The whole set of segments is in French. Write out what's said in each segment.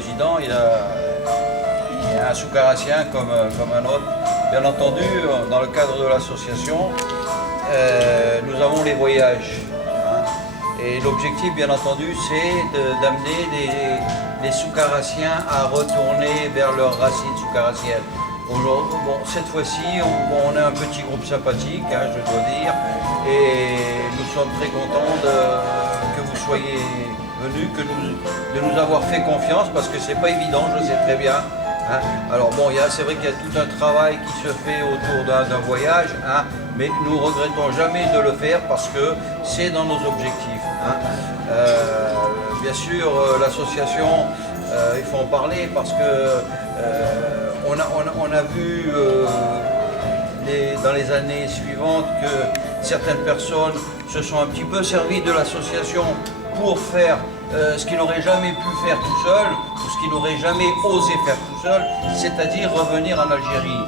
président, il y a un soukarassien comme un autre. Bien entendu, dans le cadre de l'association, nous avons les voyages. Hein, et l'objectif, bien entendu, c'est d'amener les soukarassiens à retourner vers leurs racines soukarassiennes. Bon, cette fois-ci, on est un petit groupe sympathique, hein, je dois dire, et nous sommes très contents que vous soyez venus, de nous avoir fait confiance, parce que c'est pas évident, je sais très bien. Hein. Alors bon, c'est vrai qu'il y a tout un travail qui se fait autour d'un voyage, hein, mais nous ne regrettons jamais de le faire parce que c'est dans nos objectifs. Hein. Bien sûr, l'association, il faut en parler parce que on a vu dans les années suivantes que certaines personnes se sont un petit peu servies de l'association pour faire ce qu'ils n'auraient jamais pu faire tout seul, ou ce qu'ils n'auraient jamais osé faire tout seul, c'est-à-dire revenir en Algérie.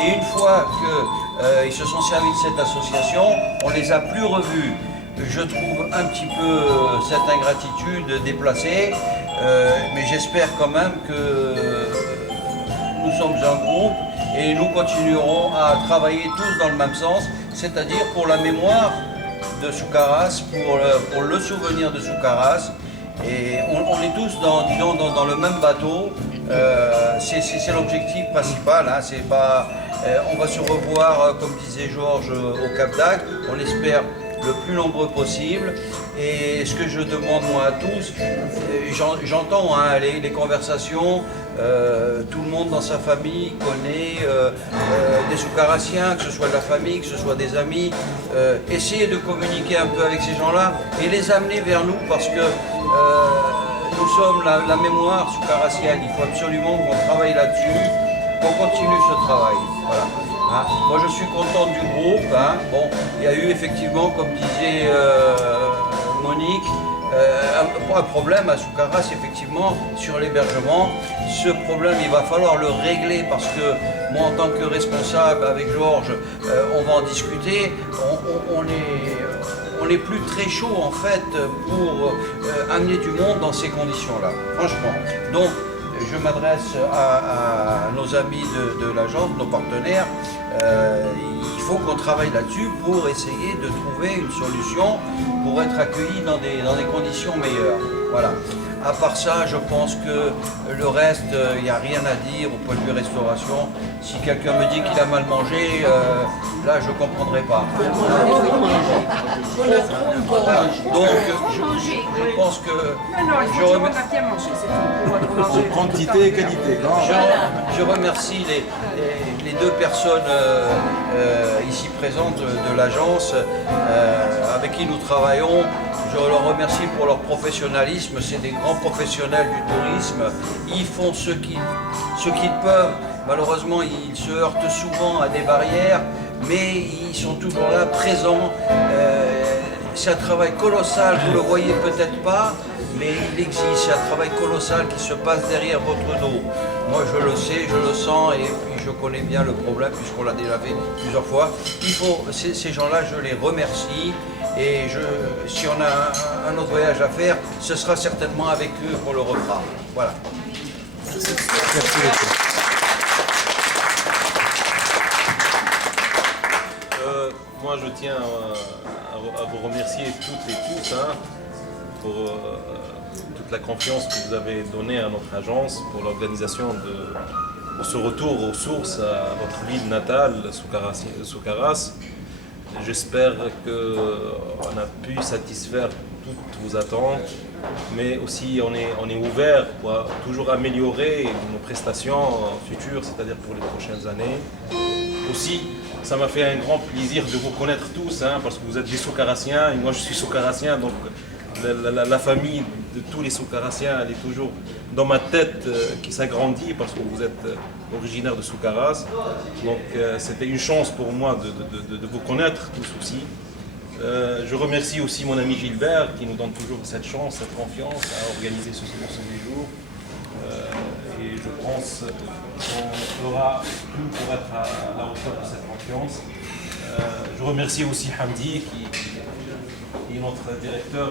Et une fois qu'ils se sont servis de cette association, on ne les a plus revus. Je trouve un petit peu cette ingratitude déplacée, mais j'espère quand même que nous sommes un groupe et nous continuerons à travailler tous dans le même sens, c'est-à-dire pour la mémoire de Soukaras, pour le souvenir de Soukaras. Et on est tous dans le même bateau, c'est l'objectif principal. Hein, c'est pas, on va se revoir, comme disait Georges, au Cap d'Agde, on espère le plus nombreux possible. Et ce que je demande moi à tous, j'entends hein, les conversations, tout le monde dans sa famille connaît des soukarassiens, que ce soit de la famille, que ce soit des amis. Essayez de communiquer un peu avec ces gens-là et les amener vers nous parce que nous sommes la mémoire soukarassienne. Il faut absolument qu'on travaille là-dessus, qu'on continue ce travail. Voilà. Hein. Moi je suis content du groupe. Hein. Bon, il y a eu effectivement, comme disait Monique, un problème à Soukaras effectivement sur l'hébergement. Ce problème il va falloir le régler parce que moi en tant que responsable avec Georges, on va en discuter. On n'est plus très chaud en fait pour amener du monde dans ces conditions-là, franchement. Donc je m'adresse à nos amis de l'agence, nos partenaires. Il faut qu'on travaille là-dessus pour essayer de trouver une solution pour être accueillis dans des conditions meilleures. Voilà. À part ça, je pense que le reste, il n'y a rien à dire au point de vue restauration. Si quelqu'un me dit qu'il a mal mangé, là je ne comprendrai pas. Donc je pense que quantité et qualité. Je remercie les deux personnes ici présentes de l'agence avec qui nous travaillons. Je leur remercie pour leur professionnalisme, c'est des grands professionnels du tourisme. Ils font ce qu'ils peuvent. Malheureusement, ils se heurtent souvent à des barrières, mais ils sont toujours là, présents. C'est un travail colossal, vous ne le voyez peut-être pas, mais il existe. C'est un travail colossal qui se passe derrière votre dos. Moi, je le sais, je le sens, et puis je connais bien le problème, puisqu'on l'a déjà fait plusieurs fois. Ces gens-là, je les remercie. Et si on a un autre voyage à faire, ce sera certainement avec eux qu'on le refera. Voilà. Merci beaucoup. Moi, je tiens à vous remercier toutes et tous hein, pour toute la confiance que vous avez donnée à notre agence pour l'organisation de ce retour aux sources à votre ville natale, Soukaras. J'espère qu'on a pu satisfaire toutes vos attentes, mais aussi on est ouvert pour toujours améliorer nos prestations futures, c'est-à-dire pour les prochaines années. Aussi, ça m'a fait un grand plaisir de vous connaître tous, hein, parce que vous êtes des Soukarassiens, et moi je suis Soukarassien, donc la famille de tous les Soukarassiens, elle est toujours dans ma tête qui s'agrandit parce que vous êtes originaire de Soukaras. Donc c'était une chance pour moi de vous connaître tous aussi. Je remercie aussi mon ami Gilbert qui nous donne toujours cette chance, cette confiance à organiser ce séjour. Et je pense qu'on fera tout pour être à la hauteur de cette confiance. Je remercie aussi Hamdi qui est notre directeur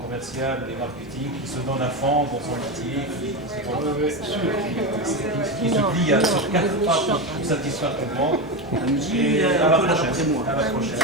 commercial et marketing qui se donne à fond dans son métier, qui se plie sur 4 pas pour satisfaire tout le monde. Et à la prochaine.